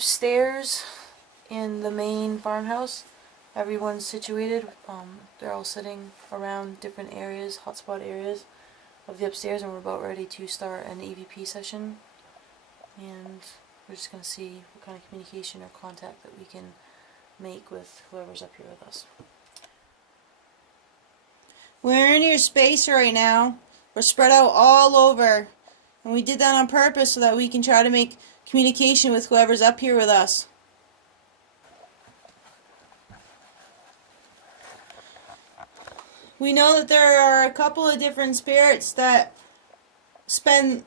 upstairs in the main farmhouse. Everyone's situated. They're all sitting around different areas, hotspot areas of the upstairs, and we're about ready to start an EVP session. And we're just going to see what kind of communication or contact that we can make with whoever's up here with us. We're in your space right now. We're spread out all over. And we did that on purpose so that we can try to make communication with whoever's up here with us. We know that there are a couple of different spirits that spend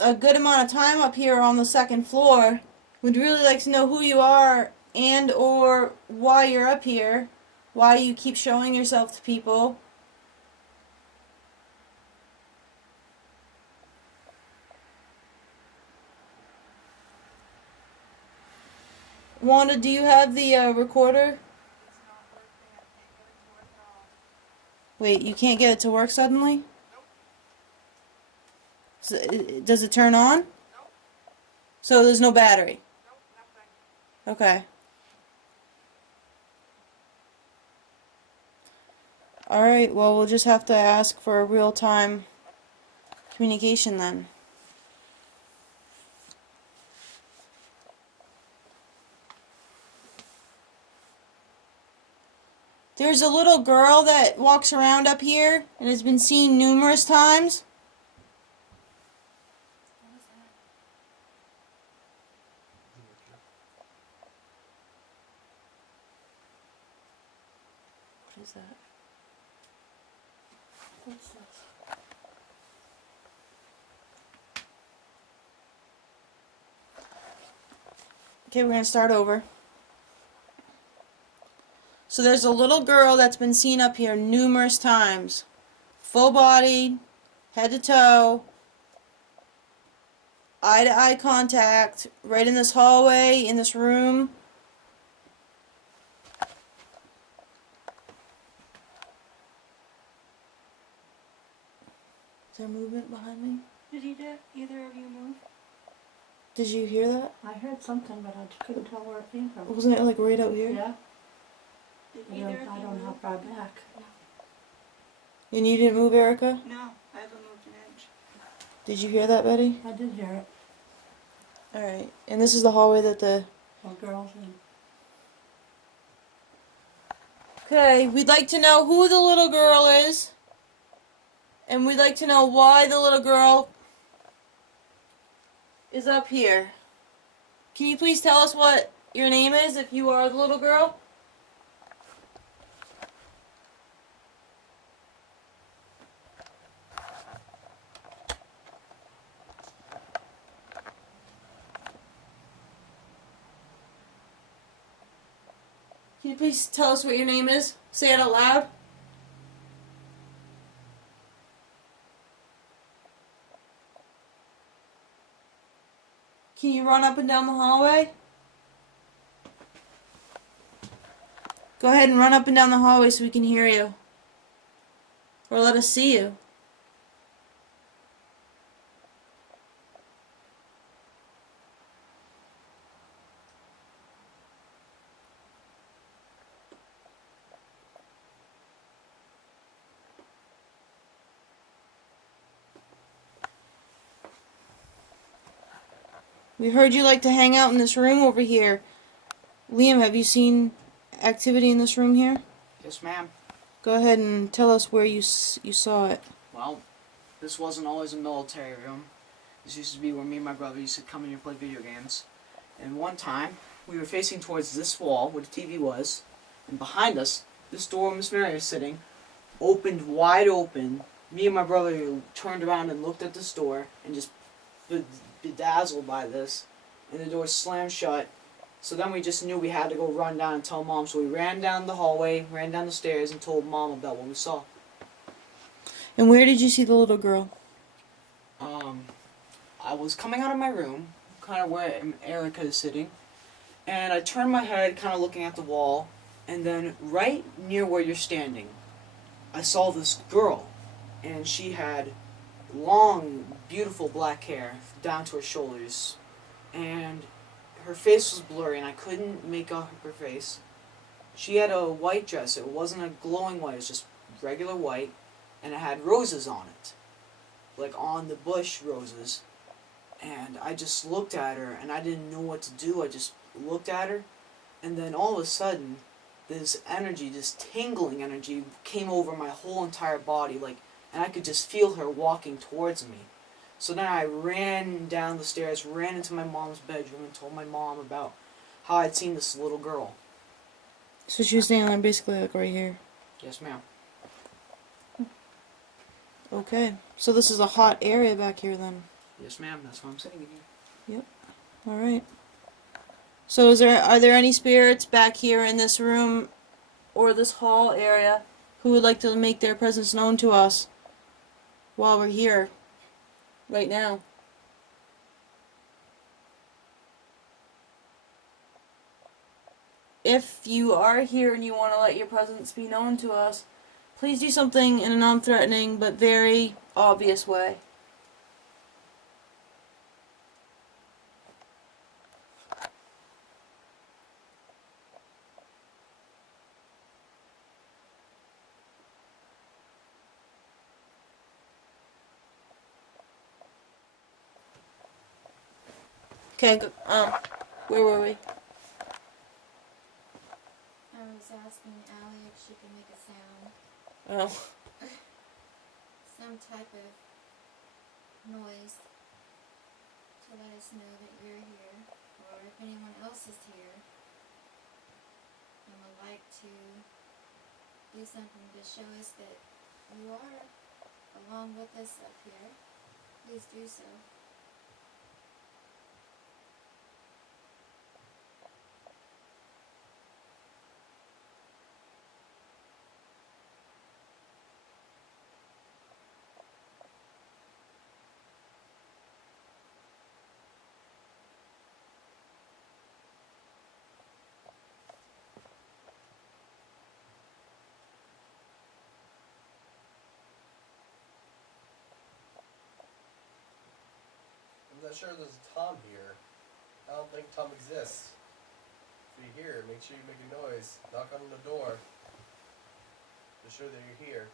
a good amount of time up here on the second floor. We'd really like to know who you are and or why you're up here, why you keep showing yourself to people. Wanda, do you have the recorder? Wait, you can't get it to work suddenly? Nope. Does it turn on? Nope. So there's no battery? Nope, nothing. Okay. Alright, well we'll just have to ask for a real-time communication then. There's a little girl that walks around up here and has been seen numerous times. What is that? What is that? What's this? Okay, we're going to start over. So there's a little girl that's been seen up here numerous times. Full-bodied, head to toe, eye-to-eye contact, right in this hallway, in this room. Is there movement behind me? Did either of you move? Did you hear that? I heard something, but I couldn't tell where it came from. Wasn't it like right out here? Yeah. Did either of you I don't know how move? far back. And you didn't move, Erica? No, I haven't moved an inch. Did you hear that, Betty? I did hear it. Alright, and this is the hallway that the... Little girls in. Okay, we'd like to know who the little girl is. And we'd like to know why the little girl is up here. Can you please tell us what your name is if you are the little girl? Can you please tell us what your name is? Say it out loud. Can you run up and down the hallway? Go ahead and run up and down the hallway so we can hear you. Or let us see you. We heard you like to hang out in this room over here. Liam, have you seen activity in this room here? Yes, ma'am. Go ahead and tell us where you saw it. Well, this wasn't always a military room. This used to be where me and my brother used to come in here and play video games. And one time, we were facing towards this wall where the TV was, and behind us, this door where Miss Mary was sitting, opened wide open. Me and my brother turned around and looked at this door and just bedazzled by this, and the door slammed shut. So then we just knew we had to go run down and tell Mom. So we ran down the hallway, ran down the stairs, and told Mom about what we saw. And where did you see the little girl? I was coming out of my room, kind of where Erica is sitting, and I turned my head, kind of looking at the wall, and then right near where you're standing, I saw this girl, and she had long, beautiful black hair down to her shoulders, and her face was blurry and I couldn't make out her face. She had a white dress. It wasn't a glowing white. It was just regular white, and it had roses on it, like on the bush roses. And I just looked at her, and I didn't know what to do. I just looked at her, and then all of a sudden, this energy, this tingling energy, came over my whole entire body, like, and I could just feel her walking towards me. So then I ran down the stairs, ran into my mom's bedroom, and told my mom about how I'd seen this little girl. So she was standing basically like right here. Yes, ma'am. Okay. So this is a hot area back here then. Yes, ma'am. That's why I'm sitting in here. All right. So are there any spirits back here in this room or this hall area who would like to make their presence known to us while we're here right now? If you are here and you want to let your presence be known to us, please do something in a non-threatening but very obvious way. Okay, where were we? I was asking Allie if she could make a sound, Oh. some type of noise to let us know that you're here, or if anyone else is here and would like to do something to show us that you are along with us up here, please do so. I'm not sure there's a Tom here. I don't think Tom exists. If you're here, make sure you make a noise. Knock on the door to show that you're here.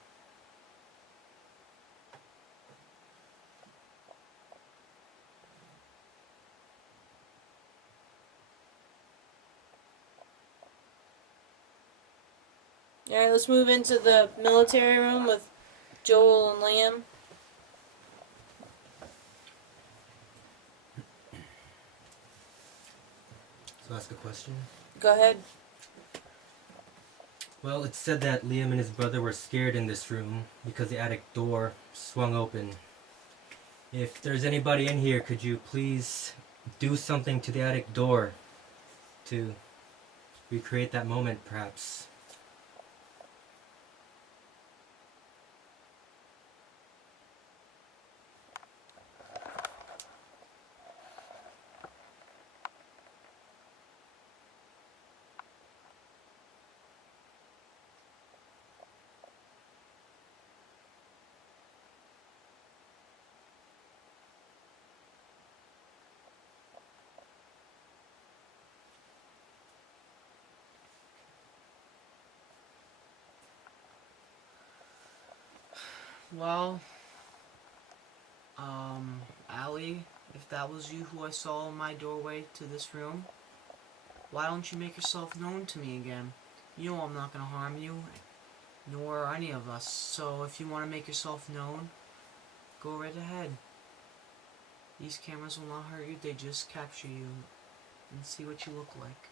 Alright, let's move into the military room with Joel and Liam. So ask a question. Go ahead. Well, it's said that Liam and his brother were scared in this room because the attic door swung open. If there's anybody in here, could you please do something to the attic door to recreate that moment, perhaps? Well, Allie, if that was you who I saw in my doorway to this room, why don't you make yourself known to me again? You know I'm not going to harm you, nor any of us, so if you want to make yourself known, go right ahead. These cameras will not hurt you, they just capture you and see what you look like.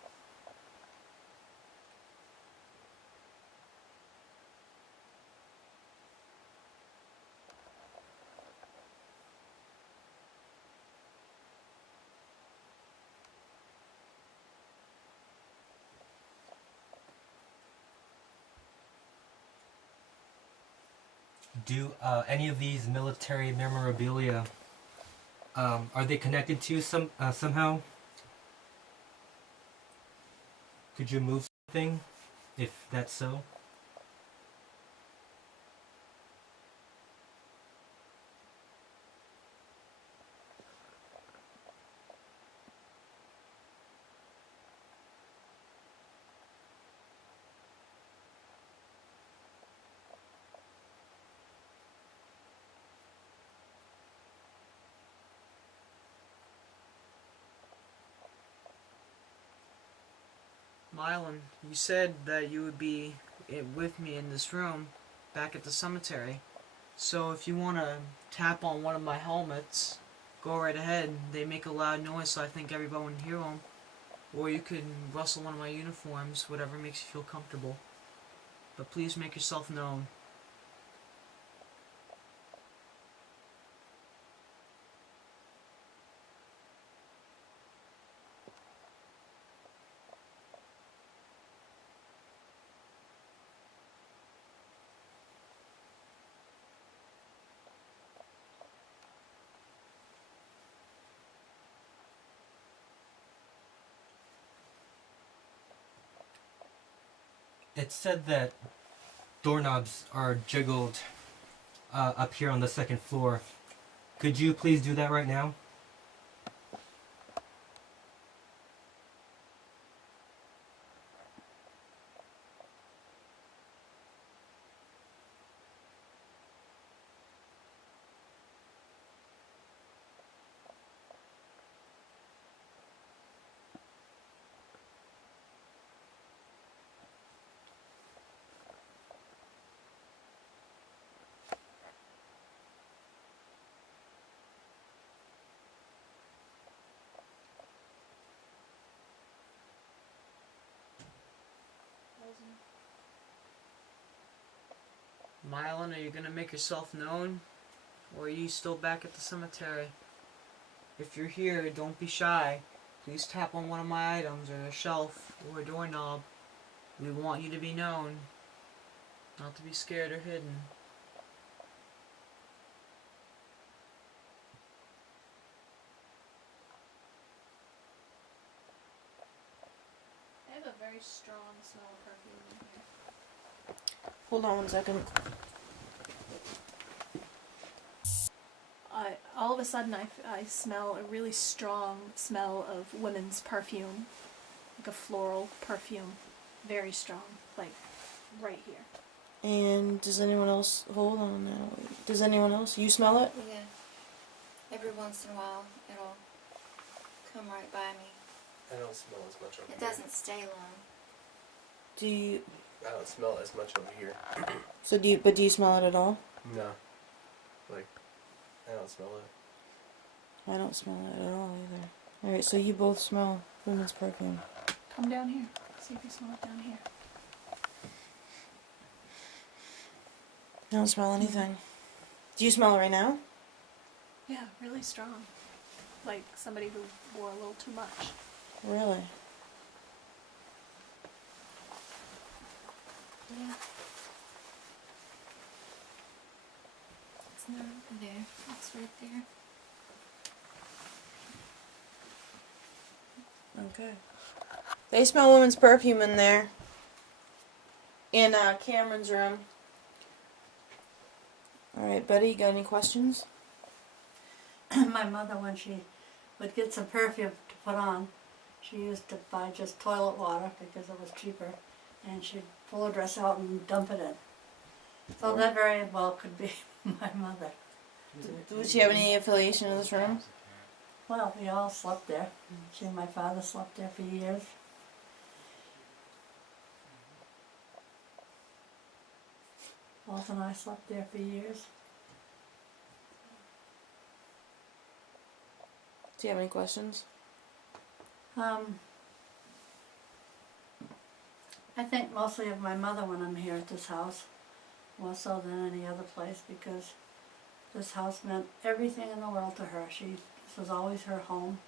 Do any of these military memorabilia, are they connected to you somehow? Could you move something, if that's so? Mylan, you said that you would be with me in this room back at the cemetery. So if you want to tap on one of my helmets, go right ahead. They make a loud noise, so I think everyone can hear them. Or you could rustle one of my uniforms, whatever makes you feel comfortable. But please make yourself known. It said that doorknobs are jiggled up here on the second floor. Could you please do that right now? Mylan, are you going to make yourself known? Or are you still back at the cemetery? If you're here, don't be shy. Please tap on one of my items, or a shelf, or a doorknob. We want you to be known, not to be scared or hidden. I have a very strong smell of perfume in here. Hold on 1 second. All of a sudden I smell a really strong smell of women's perfume. Like a floral perfume. Very strong. Like, right here. And does anyone else, hold on now, does anyone else, you smell it? Yeah. Every once in a while, it'll come right by me. I don't smell as much over It here. doesn't stay long. Do you, I don't smell as much over here. but do you smell it at all? No. Like, I don't smell it. I don't smell it at all either. Alright, so you both smell women's perfume. Come down here. See if you smell it down here. I don't smell anything. Do you smell it right now? Yeah, really strong. Like somebody who wore a little too much. Really? Yeah. It's not there. It's right there. Okay. They smell women's perfume in there. In Cameron's room. Alright, Betty, you got any questions? My mother, when she would get some perfume to put on, she used to buy just toilet water because it was cheaper, and she'd pull her dress out and dump it in. So that very well could be my mother. Would she have any affiliation in this room? Well, we all slept there. She and my father slept there for years. Walt and I slept there for years. Do you have any questions? I think mostly of my mother when I'm here at this house, more so than any other place, because this house meant everything in the world to her. This was always her home.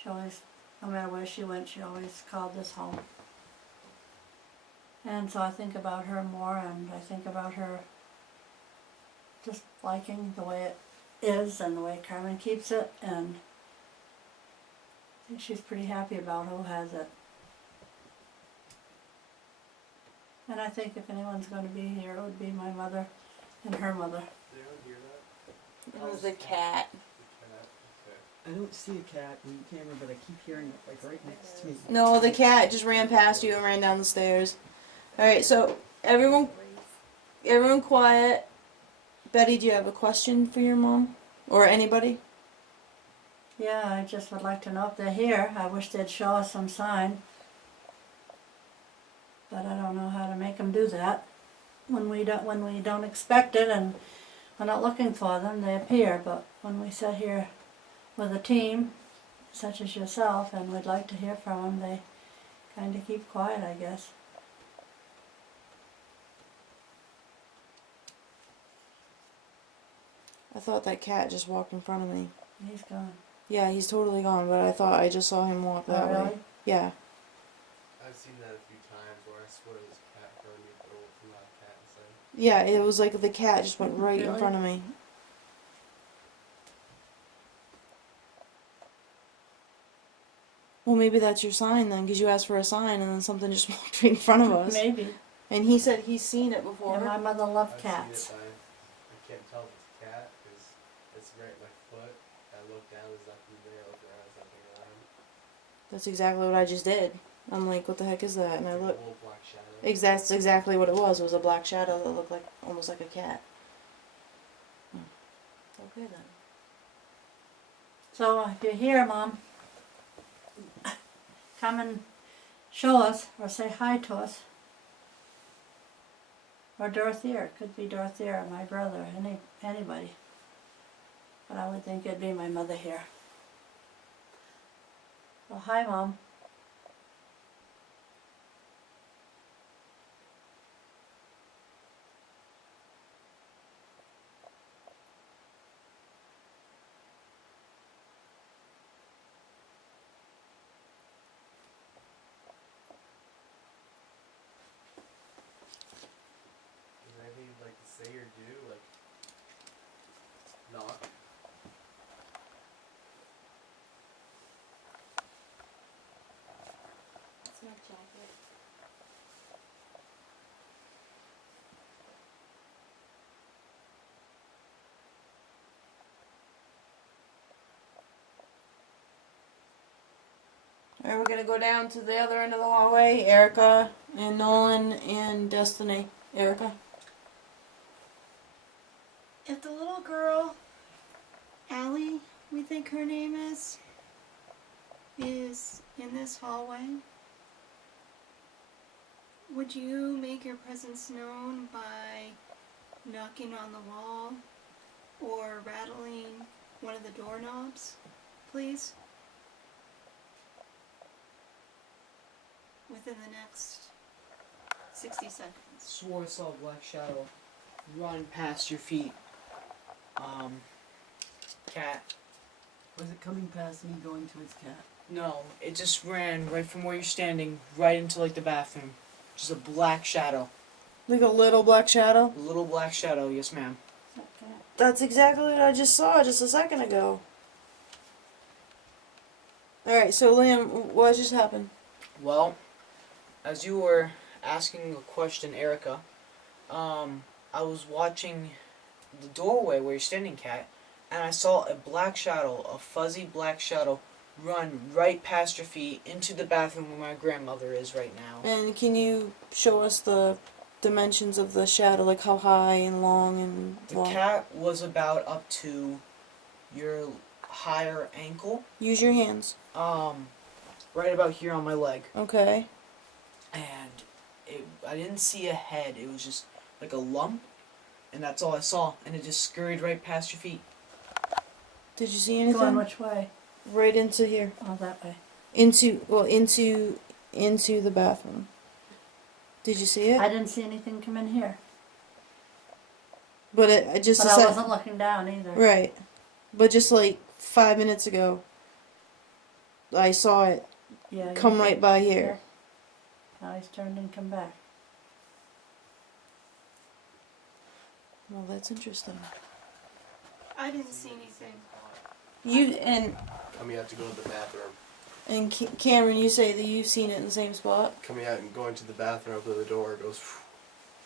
She always, no matter where she went, she always called this home. And so I think about her more, and I think about her just liking the way it is and the way Carmen keeps it, and I think she's pretty happy about who has it. And I think if anyone's going to be here, it would be my mother and her mother. Did anyone hear that? It was a cat. The cat? Okay. I don't see a cat in the camera, but I keep hearing it like right next to me. No, the cat just ran past you and ran down the stairs. Alright, so everyone quiet. Betty, do you have a question for your mom? Or anybody? Yeah, I just would like to know if they're here. I wish they'd show us some sign. But I don't know how to make them do that. When we don't expect it and we're not looking for them, they appear. But when we sit here with a team, such as yourself, and we'd like to hear from them, they kind of keep quiet, I guess. I thought that cat just walked in front of me. He's gone. Yeah, he's totally gone, but I thought I just saw him walk that Oh, way. really? Yeah. I've seen that a few times where I swear there's a cat in front of me, but it's not a cat inside. Yeah, it was like the cat just went right in Really? front of me. Well, maybe that's your sign then, because you asked for a sign and then something just walked right in front of us. Maybe. And he said he's seen it before. And my mother loved I've cats. seen it, but I can't tell if it's a cat because it's right at my foot. I look down, there's nothing there. I look around, there's nothing around. That's exactly what I just did. I'm like, what the heck is that? And I It's like look. a little black shadow. That's exactly what it was. It was a black shadow that looked like almost like a cat. Okay then. So if you're here, Mom, come and show us or say hi to us. Or Dorothea. It could be Dorothea or my brother, anybody. But I would think it'd be my mother here. Well, hi, Mom. Is there anything you'd like to say or do? Like, knock? It's my jacket. Alright, we're gonna go down to the other end of the hallway. Erica and Nolan and Destiny. Erica? If the little girl, Allie, we think her name is in this hallway, would you make your presence known by knocking on the wall or rattling one of the doorknobs, please? Within the next 60 seconds. Swore I saw a black shadow run past your feet. Cat. Was it coming past me going to its cat? No, it just ran right from where you're standing right into like the bathroom. Just a black shadow. Like a little black shadow? A little black shadow, yes ma'am. Okay. That's exactly what I just saw just a second ago. Alright, so Liam, what just happened? Well, as you were asking a question, Erica, I was watching the doorway where you're standing, Cat, and I saw a black shadow, a fuzzy black shadow, run right past your feet into the bathroom where my grandmother is right now. And can you show us the dimensions of the shadow, like how high and long and The long? cat was about up to your higher ankle, Use your hands. right about here on my leg. Okay. And I didn't see a head, it was just like a lump, and that's all I saw, and it just scurried right past your feet. Did you see Going anything? which way? Right into here. Oh, that way. Into the bathroom. Did you see it? I didn't see anything come in here. But it just But a I sec- wasn't looking down either. Right. But just like 5 minutes ago, I saw it Yeah. come right by here. Now he's turned and come back. Well, that's interesting. I didn't see anything. You and Coming out to go to the bathroom. Cameron, you say that you've seen it in the same spot. Coming out and going to the bathroom, open the door, it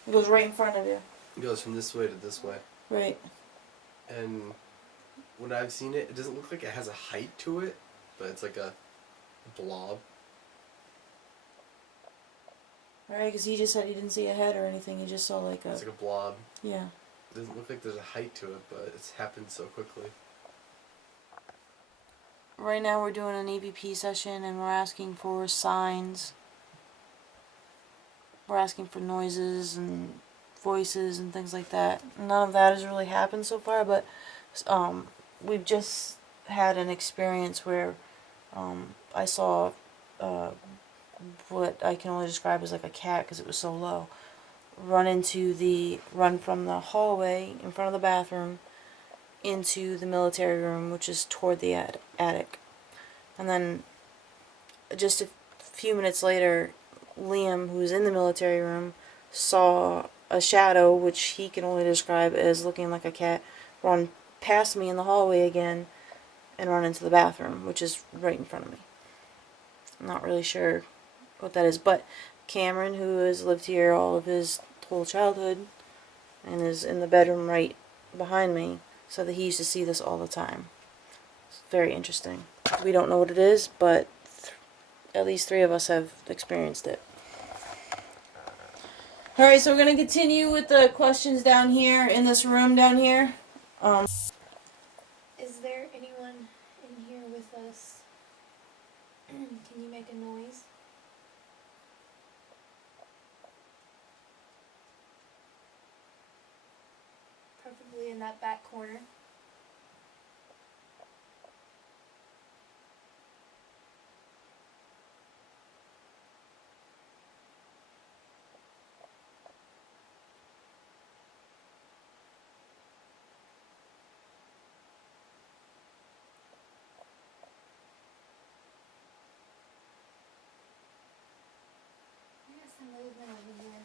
It goes right in front of you. goes from this way to this way. Right. And when I've seen it, it doesn't look like it has a height to it, but it's like a blob. Alright, because he just said he didn't see a head or anything. He just saw like a It's like a blob. yeah. It doesn't look like there's a height to it, but it's happened so quickly. Right now we're doing an EVP session and we're asking for signs. were asking for noises and voices and things like that. None of that has really happened so far, but we've just had an experience where I saw what I can only describe as like a cat because it was so low run from the hallway in front of the bathroom into the military room, which is toward the attic. And then just a few minutes later, Liam, who was in the military room, saw a shadow, which he can only describe as looking like a cat, run past me in the hallway again and run into the bathroom, which is right in front of me. I'm not really sure what that is, but Cameron, who has lived here all of his whole childhood and is in the bedroom right behind me, said that he used to see this all the time. It's very interesting. We don't know what it is, but at least 3 of us have experienced it. Alright, so we're going to continue with the questions down here, in this room down here. Is there anyone in here with us? Can you make a noise? Preferably in that back corner. There's some movement over here.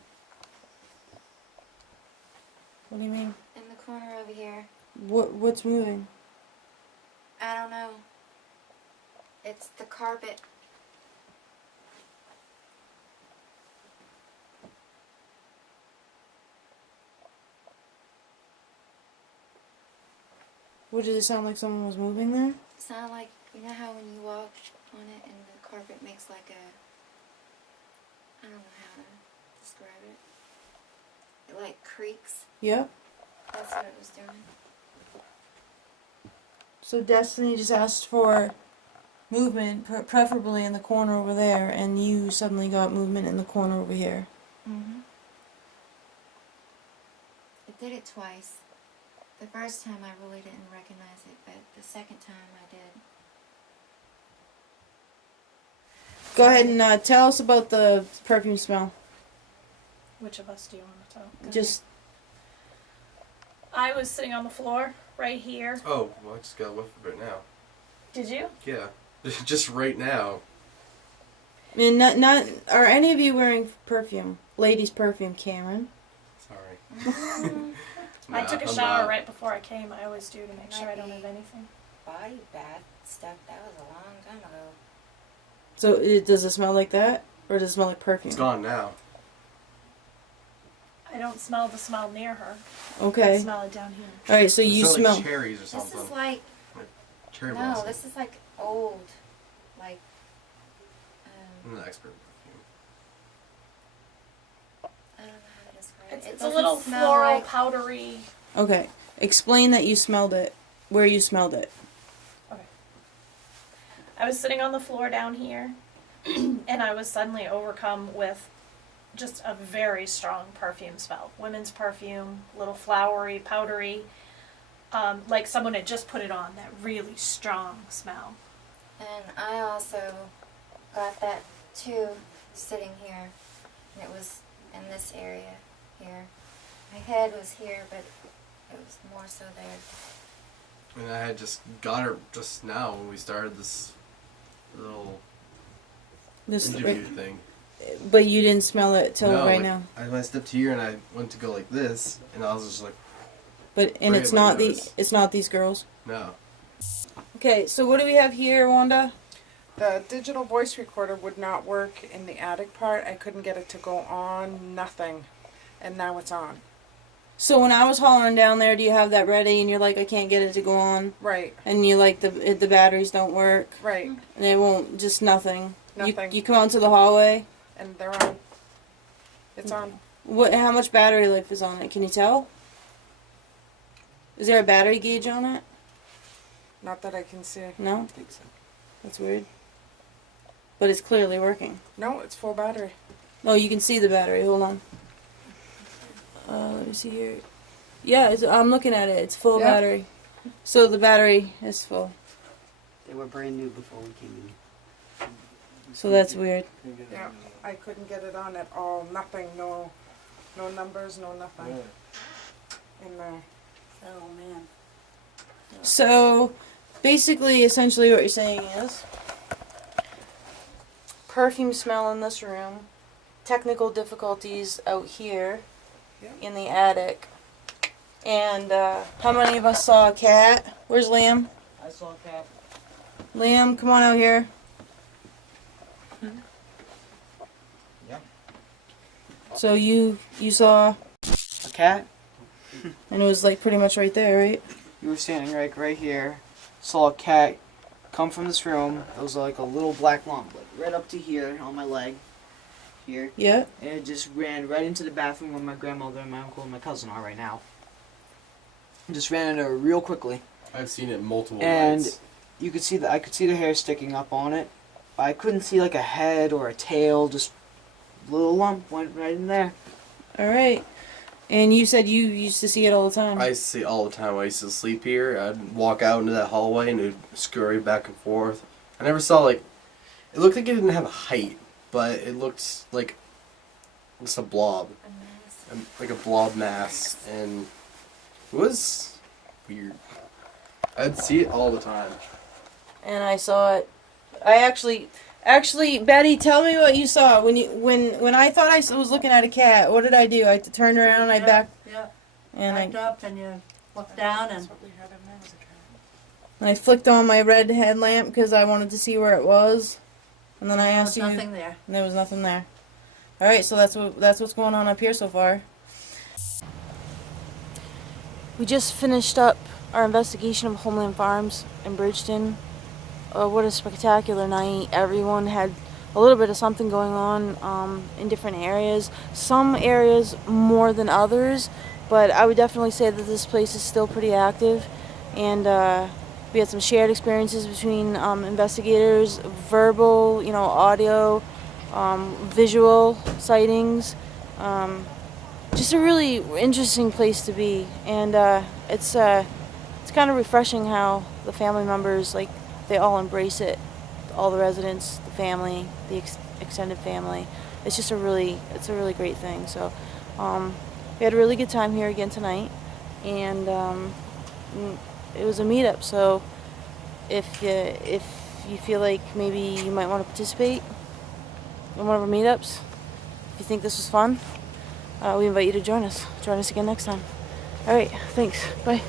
What do you mean? In the corner over here. What's moving? I don't know. It's the carpet. What, did it sound like someone was moving there? It sounded like, you know how when you walk on it and the carpet makes like a, I don't know how to describe it. It like creaks. Yep. That's what it was doing. So Destiny just asked for movement, preferably in the corner over there, and you suddenly got movement in the corner over here. Mm-hmm. It did it twice. The first time I really didn't recognize it, but the second time I did. Go ahead and tell us about the perfume smell. Which of us do you want to tell? Just I was sitting on the floor right here. Oh, well, I just got a whiff of it now. Did you? Yeah, just right now. I mean, not. Are any of you wearing perfume? Ladies' perfume, Cameron. Sorry. I took a I'm shower not. right before I came. I always do to make sure I don't have anything. Body bath stuff, that was a long time ago. So does it smell like that, or does it smell like perfume? It's gone now. I don't smell the smell near her. I Okay. smell it down here. All right. So It you smelled smell. like cherries or This something. is like, Cherry no, blossom. this is like old. Like, I'm an expert in perfume. I don't know how to describe it. It's, It it's a doesn't little smell floral, like, powdery. Okay. Explain that you smelled it. Where you smelled it. I was sitting on the floor down here, and I was suddenly overcome with just a very strong perfume smell. Women's perfume, little flowery, powdery, like someone had just put it on, that really strong smell. and I also got that too, sitting here. And it was in this area here. My head was here, but it was more so there. And I had just got her just now when we started this little interview thing. But you didn't smell it till No, right like, now. I stepped here and I went to go like this, and I was just like, But and Right it's in my not nose. it's not these girls. no. Okay. So what do we have here, Wanda? The digital voice recorder would not work in the attic part. I couldn't get it to go on, nothing. And now it's on. So when I was hollering down there, do you have that ready? And you're like, I can't get it to go on, Right, and you like the batteries don't work, right. and it won't, just nothing. Nothing. You come out to the hallway. And they're on. It's on. What? How much battery life is on it? Can you tell? Is there a battery gauge on it? Not that I can see. No. I think so. That's weird. But it's clearly working. No, it's full battery. Oh, you can see the battery. Hold on. Let me see here. Yeah, I'm looking at it. It's full Yeah. battery. So the battery is full. They were brand new before we came in. So that's weird. Yeah, I couldn't get it on at all. Nothing. No numbers. No nothing. In there. Oh, man. So basically, essentially, what you're saying is perfume smell in this room, technical difficulties out here in the attic, and how many of us saw a cat? Where's Liam? I saw a cat. Liam, come on out here. Yep. So you saw, A cat? and it was like pretty much right there, right? You were standing right here. Saw a cat come from this room. It was like a little black lump, like right up to here on my leg. Here. Yeah. And it just ran right into the bathroom where my grandmother and my uncle and my cousin are right now. It just ran into her real quickly. I've seen it multiple And nights. you could see I could see the hair sticking up on it. I couldn't see like a head or a tail, just a little lump went right in there. All right. And you said you used to see it all the time. I used to see it all the time. I used to sleep here. I'd walk out into that hallway and it would scurry back and forth. I never saw it looked like it didn't have a height, but it looked like just a blob. Like a blob mass. And it was weird. I'd see it all the time. And I saw it. I actually, Betty, tell me what you saw when I thought I was looking at a cat. What did I do? I turned around, I backed, Yeah, and backed up and you looked down and That's what we had in there was a cat. I flicked on my red headlamp because I wanted to see where it was, and then I there asked was you, nothing there. and there was nothing there. All right, so that's what's going on up here so far. We just finished up our investigation of Homeland Farms in Bridgeton. What a spectacular night. Everyone had a little bit of something going on in different areas. Some areas more than others, but I would definitely say that this place is still pretty active. And we had some shared experiences between investigators, verbal, audio, visual sightings. Just a really interesting place to be. And it's kind of refreshing how the family members, they all embrace it. All the residents, the family, the extended family. It's just a really great thing. So we had a really good time here again tonight, and it was a meetup. So if you feel like maybe you might want to participate in one of our meetups, if you think this was fun, we invite you to join us. Join us again next time. All right, thanks. Bye.